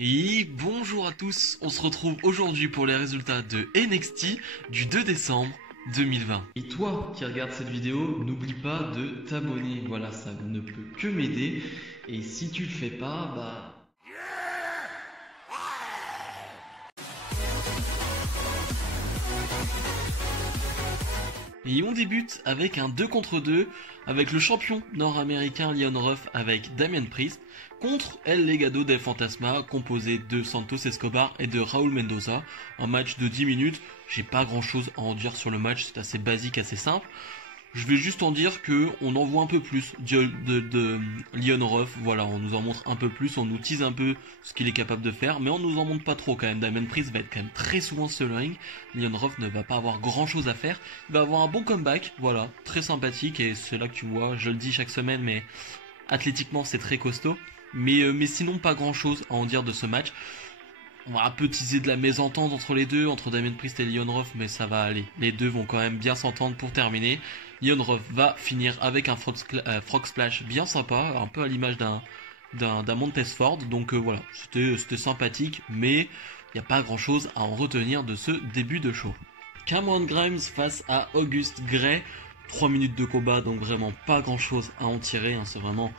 Et bonjour à tous, on se retrouve aujourd'hui pour les résultats de NXT du 2 décembre 2020. Et toi qui regardes cette vidéo, n'oublie pas de t'abonner, voilà, ça ne peut que m'aider. Et si tu le fais pas, bah... Et on débute avec un 2 contre 2 avec le champion nord-américain Leon Ruff avec Damian Priest contre El Legado del Fantasma composé de Santos Escobar et de Raúl Mendoza. Un match de 10 minutes, j'ai pas grand chose à en dire sur le match, c'est assez basique, assez simple. Je vais juste en dire que on en voit un peu plus de Leon Ruff, voilà, on nous en montre un peu plus, on nous tease un peu ce qu'il est capable de faire, mais on nous en montre pas trop quand même. Damian Priest va être quand même très souvent sur le ring, Leon Ruff ne va pas avoir grand chose à faire, il va avoir un bon comeback, voilà, très sympathique, et c'est là que tu vois, je le dis chaque semaine, mais athlétiquement c'est très costaud, mais sinon pas grand chose à en dire de ce match. On va un peu teaser de la mésentente entre les deux, entre Damian Priest et Leon Ruff, mais ça va aller. Les deux vont quand même bien s'entendre pour terminer. Leon Ruff va finir avec un frog splash bien sympa, un peu à l'image d'un Montez Ford. Donc voilà, c'était sympathique, mais il n'y a pas grand chose à en retenir de ce début de show. Cameron Grimes face à Auguste Grey. 3 minutes de combat, donc vraiment pas grand chose à en tirer, hein, c'est vraiment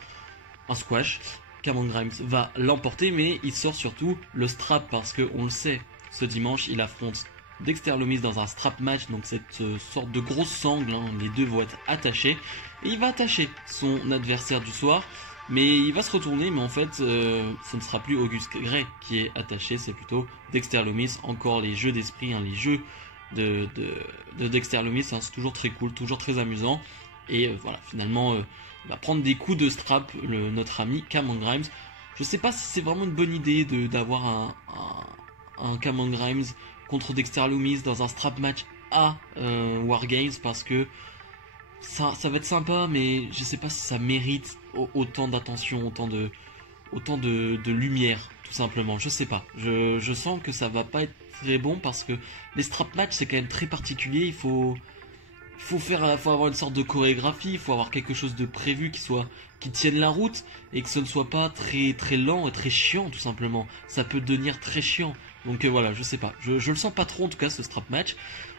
un squash. Cameron Grimes va l'emporter, mais il sort surtout le strap parce que on le sait, ce dimanche il affronte Dexter Lumis dans un strap match, donc cette sorte de grosse sangle, hein, les deux vont être attachés, et il va attacher son adversaire du soir, mais il va se retourner, mais en fait ce ne sera plus Auguste Grey qui est attaché, c'est plutôt Dexter Lumis. Encore les jeux d'esprit, hein, les jeux de Dexter Lumis, hein, c'est toujours très cool, toujours très amusant, et voilà, finalement il va prendre des coups de strap, notre ami Cameron Grimes. Je sais pas si c'est vraiment une bonne idée d'avoir un Cameron Grimes contre Dexter Lumis dans un strap match à Wargames, parce que ça va être sympa, mais je sais pas si ça mérite autant d'attention, autant de lumière, tout simplement. Je sais pas. Je sens que ça va pas être très bon, parce que les strap matchs c'est quand même très particulier. Il faut avoir une sorte de chorégraphie, il faut avoir quelque chose de prévu qui tienne la route, et que ce ne soit pas très très lent et très chiant, tout simplement. Ça peut devenir très chiant. Donc voilà, je sais pas. Je le sens pas trop en tout cas, ce strap match.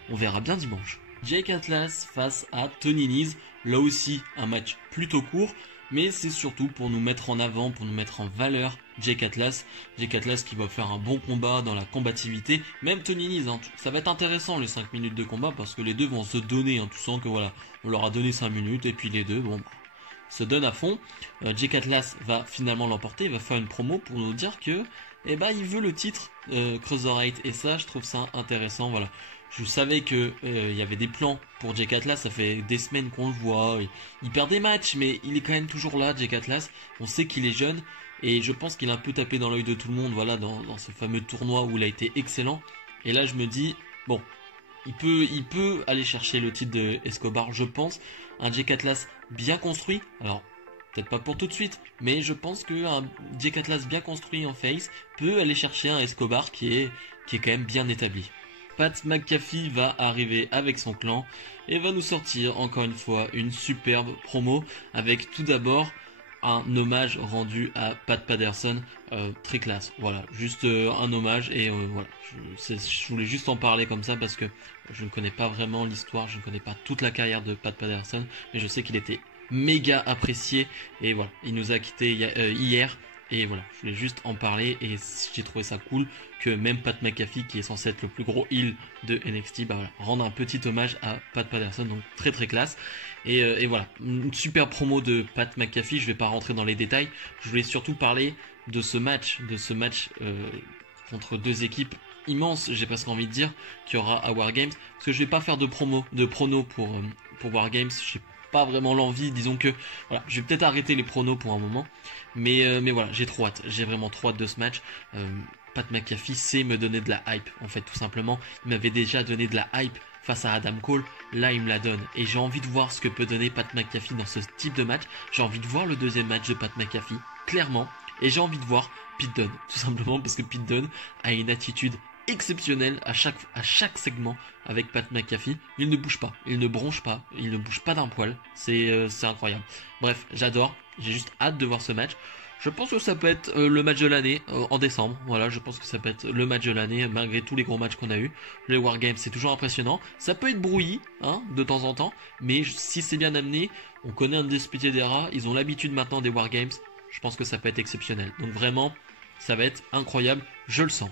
On verra bien dimanche. Jake Atlas face à Tony Nese. Là aussi un match plutôt court, mais c'est surtout pour nous mettre en avant, pour nous mettre en valeur Jake Atlas. Jake Atlas qui va faire un bon combat dans la combativité. Même Tony Nese, hein, ça va être intéressant les 5 minutes de combat, parce que les deux vont se donner, hein, tu sens que voilà, on leur a donné 5 minutes, et puis les deux, bon, se donnent à fond. Jake Atlas va finalement l'emporter, il va faire une promo pour nous dire que, eh ben, il veut le titre Cruiserweight, et ça, je trouve ça intéressant, voilà. Je savais que il y avait des plans pour Jake Atlas, ça fait des semaines qu'on le voit, il perd des matchs, mais il est quand même toujours là, Jake Atlas. On sait qu'il est jeune, et je pense qu'il a un peu tapé dans l'œil de tout le monde, voilà, dans ce fameux tournoi où il a été excellent. Et là je me dis, bon, il peut aller chercher le titre de Escobar, je pense. Un Jake Atlas bien construit, alors peut-être pas pour tout de suite, mais je pense qu'un Jake Atlas bien construit en face peut aller chercher un Escobar qui est quand même bien établi. Pat McAfee va arriver avec son clan et va nous sortir encore une fois une superbe promo, avec tout d'abord un hommage rendu à Pat Patterson, très classe, voilà, juste un hommage, et voilà, je voulais juste en parler comme ça, parce que je ne connais pas vraiment l'histoire, je ne connais pas toute la carrière de Pat Patterson, mais je sais qu'il était méga apprécié, et voilà, il nous a quitté hier. Et voilà, je voulais juste en parler, et j'ai trouvé ça cool que même Pat McAfee, qui est censé être le plus gros heel de NXT, bah voilà, rendre un petit hommage à Pat Patterson, donc très très classe. Et voilà, une super promo de Pat McAfee, je vais pas rentrer dans les détails, je voulais surtout parler de ce match contre deux équipes immenses, j'ai presque envie de dire, qu'il y aura à Wargames, parce que je vais pas faire de prono pour Wargames, j'ai pas vraiment l'envie, disons que voilà, je vais peut-être arrêter les pronos pour un moment, mais voilà, j'ai trop hâte, j'ai vraiment trop hâte de ce match. Pat McAfee sait me donner de la hype, en fait, tout simplement. Il m'avait déjà donné de la hype face à Adam Cole, là il me la donne, et j'ai envie de voir ce que peut donner Pat McAfee dans ce type de match. J'ai envie de voir le deuxième match de Pat McAfee, clairement, et j'ai envie de voir Pete Dunne, tout simplement parce que Pete Dunne a une attitude exceptionnelle à chaque segment avec Pat McAfee. Il ne bouge pas, il ne bronche pas, il ne bouge pas d'un poil, c'est incroyable. Bref, j'adore, j'ai juste hâte de voir ce match. Je pense que ça peut être le match de l'année en décembre. Voilà, je pense que ça peut être le match de l'année malgré tous les gros matchs qu'on a eu. Les Wargames, c'est toujours impressionnant. Ça peut être brouillis, hein, de temps en temps, mais si c'est bien amené, on connaît Undisputed Era, ils ont l'habitude maintenant des Wargames. Je pense que ça peut être exceptionnel. Donc vraiment, ça va être incroyable, je le sens.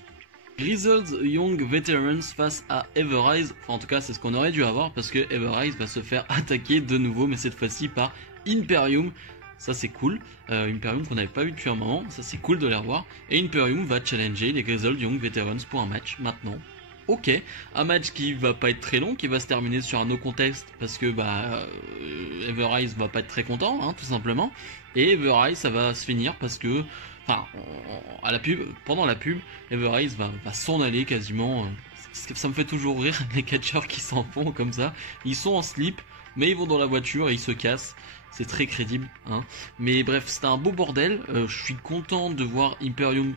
Grizzled Young Veterans face à Everrise. Enfin, en tout cas, c'est ce qu'on aurait dû avoir parce que Everrise va se faire attaquer de nouveau, mais cette fois-ci par Imperium. Ça, c'est cool. Imperium qu'on n'avait pas vu depuis un moment. Ça, c'est cool de les revoir. Et Imperium va challenger les Grizzled Young Veterans pour un match maintenant. Ok, un match qui va pas être très long, qui va se terminer sur un no contest parce que Everrise va pas être très content, hein, tout simplement. Et Everrise, ça va se finir parce que, enfin, à la pub, pendant la pub, Everrise va s'en aller quasiment. Ça me fait toujours rire les catcheurs qui s'en vont comme ça. Ils sont en slip, mais ils vont dans la voiture et ils se cassent. C'est très crédible, hein. Mais bref, c'était un beau bordel. Je suis content de voir Imperium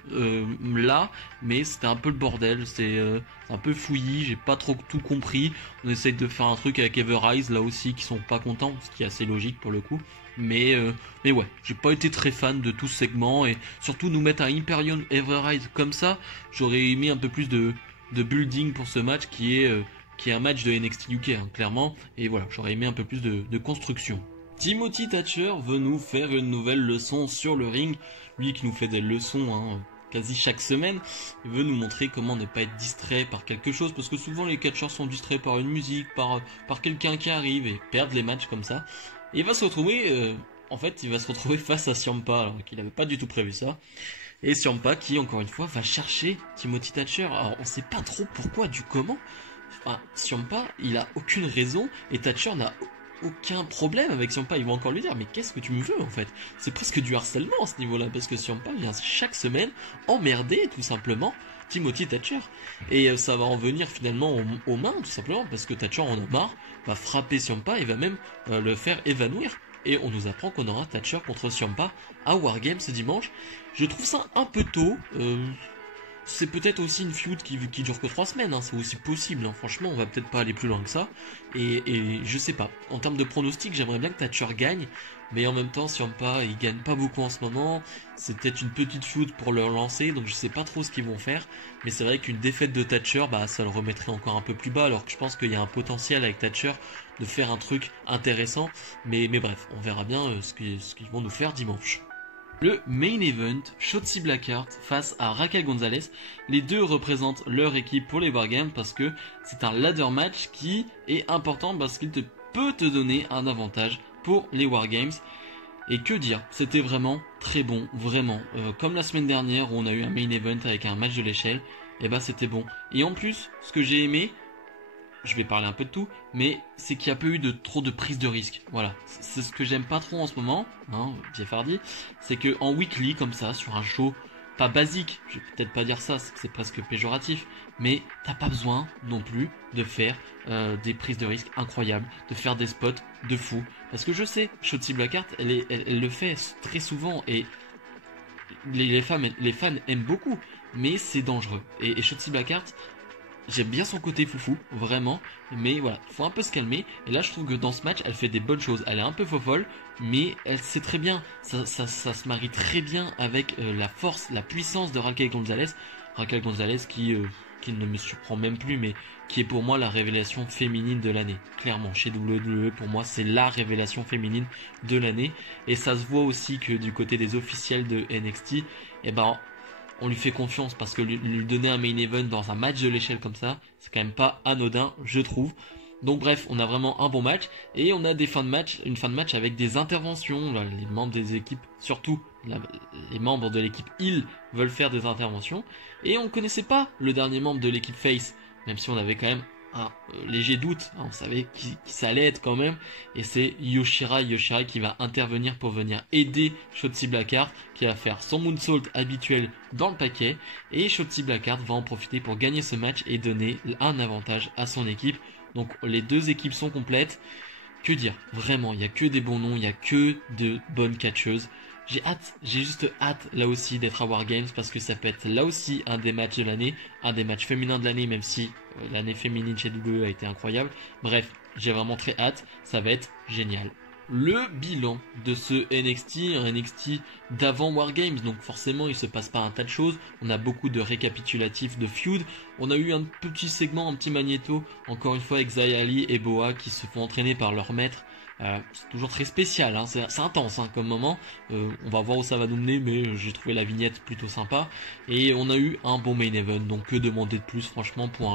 là, mais c'était un peu le bordel. C'est un peu fouillis, j'ai pas trop tout compris. On essaye de faire un truc avec Everrise là aussi qui sont pas contents, ce qui est assez logique pour le coup. Mais ouais, j'ai pas été très fan de tout ce segment et surtout nous mettre un Imperium Everrise comme ça, j'aurais aimé un peu plus de building pour ce match qui est un match de NXT UK, hein, clairement. Et voilà, j'aurais aimé un peu plus de construction. Timothy Thatcher veut nous faire une nouvelle leçon sur le ring. Lui qui nous fait des leçons, hein, quasi chaque semaine. Il veut nous montrer comment ne pas être distrait par quelque chose. Parce que souvent les catcheurs sont distraits par une musique, par quelqu'un qui arrive et perdent les matchs comme ça. Et il va se retrouver, il va se retrouver face à Ciampa, alors qu'il n'avait pas du tout prévu ça. Et Ciampa qui, encore une fois, va chercher Timothy Thatcher. Alors on sait pas trop pourquoi, du comment. Enfin, Ciampa, il a aucune raison et Thatcher n'a aucun problème avec Ciampa. Il va encore lui dire mais qu'est-ce que tu me veux en fait. C'est presque du harcèlement à ce niveau-là parce que Ciampa vient chaque semaine emmerder tout simplement Timothy Thatcher et ça va en venir finalement aux mains tout simplement parce que Thatcher en a marre, va frapper Ciampa et va même le faire évanouir. Et on nous apprend qu'on aura Thatcher contre Ciampa à Wargames ce dimanche. Je trouve ça un peu tôt. C'est peut-être aussi une feud qui dure que 3 semaines, hein, c'est aussi possible, hein. Franchement on va peut-être pas aller plus loin que ça, et je sais pas, en termes de pronostic j'aimerais bien que Thatcher gagne, mais en même temps Ciampa il gagne pas beaucoup en ce moment, c'est peut-être une petite feud pour le relancer, donc je sais pas trop ce qu'ils vont faire, mais c'est vrai qu'une défaite de Thatcher, ça le remettrait encore un peu plus bas, alors que je pense qu'il y a un potentiel avec Thatcher de faire un truc intéressant, mais bref, on verra bien ce qu'ils vont nous faire dimanche. Le main event, Shotzi Blackheart face à Raquel Gonzalez. Les deux représentent leur équipe pour les Wargames parce que c'est un ladder match qui est important parce qu'il peut te donner un avantage pour les Wargames. Et que dire, c'était vraiment très bon, vraiment. Comme la semaine dernière où on a eu un main event avec un match de l'échelle, et c'était bon. Et en plus, ce que j'ai aimé, je vais parler un peu de tout, mais c'est qu'il n'y a pas eu trop de prise de risque. Voilà, c'est ce que j'aime pas trop en ce moment, hein, Jeff Hardy, c'est que en weekly comme ça, sur un show pas basique, je vais peut-être pas dire ça, c'est presque péjoratif, mais t'as pas besoin non plus de faire des prises de risque incroyables, de faire des spots de fou, parce que je sais, Shotzi Blackheart, elle le fait très souvent et les fans aiment beaucoup, mais c'est dangereux. Et Shotzi Blackheart, j'aime bien son côté foufou, vraiment, mais voilà, faut un peu se calmer. Et là, je trouve que dans ce match, elle fait des bonnes choses. Elle est un peu fofolle, mais elle sait très bien. Ça se marie très bien avec la force, la puissance de Raquel Gonzalez. Raquel Gonzalez qui ne me surprend même plus, mais qui est pour moi la révélation féminine de l'année. Clairement, chez WWE, pour moi, c'est la révélation féminine de l'année. Et ça se voit aussi que du côté des officiels de NXT, on lui fait confiance parce que lui donner un main event dans un match de l'échelle comme ça, c'est quand même pas anodin, je trouve. Donc bref, on a vraiment un bon match et on a une fin de match avec des interventions. Là, les membres des équipes, surtout les membres de l'équipe Heel veulent faire des interventions et on ne connaissait pas le dernier membre de l'équipe Face, même si on avait quand même un léger doute, hein, on savait qui ça allait être quand même, et c'est Yoshirai qui va intervenir pour venir aider Shotzi Blackheart, qui va faire son moonsault habituel dans le paquet, et Shotzi Blackheart va en profiter pour gagner ce match et donner un avantage à son équipe. Donc les deux équipes sont complètes. Que dire, vraiment, il n'y a que des bons noms, il n'y a que de bonnes catcheuses. J'ai juste hâte là aussi d'être à Wargames parce que ça peut être là aussi un des matchs de l'année, un des matchs féminins de l'année, même si l'année féminine chez WWE a été incroyable. Bref, j'ai vraiment très hâte, ça va être génial. le bilan de ce NXT, un NXT d'avant Wargames, donc forcément il se passe pas un tas de choses, on a beaucoup de récapitulatifs de feud, on a eu un petit segment, un petit magnéto, encore une fois avec Xia Ali et Boa qui se font entraîner par leur maître. C'est toujours très spécial, hein, c'est intense hein, comme moment, on va voir où ça va nous mener, mais j'ai trouvé la vignette plutôt sympa, et on a eu un bon main event, donc que demander de plus franchement pour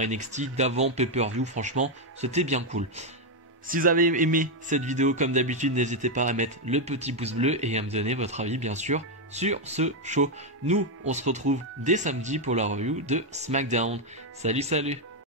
un NXT d'avant pay-per-view, franchement c'était bien cool. Si vous avez aimé cette vidéo, comme d'habitude, n'hésitez pas à mettre le petit pouce bleu et à me donner votre avis, bien sûr, sur ce show. Nous, on se retrouve dès samedi pour la review de SmackDown. Salut, salut!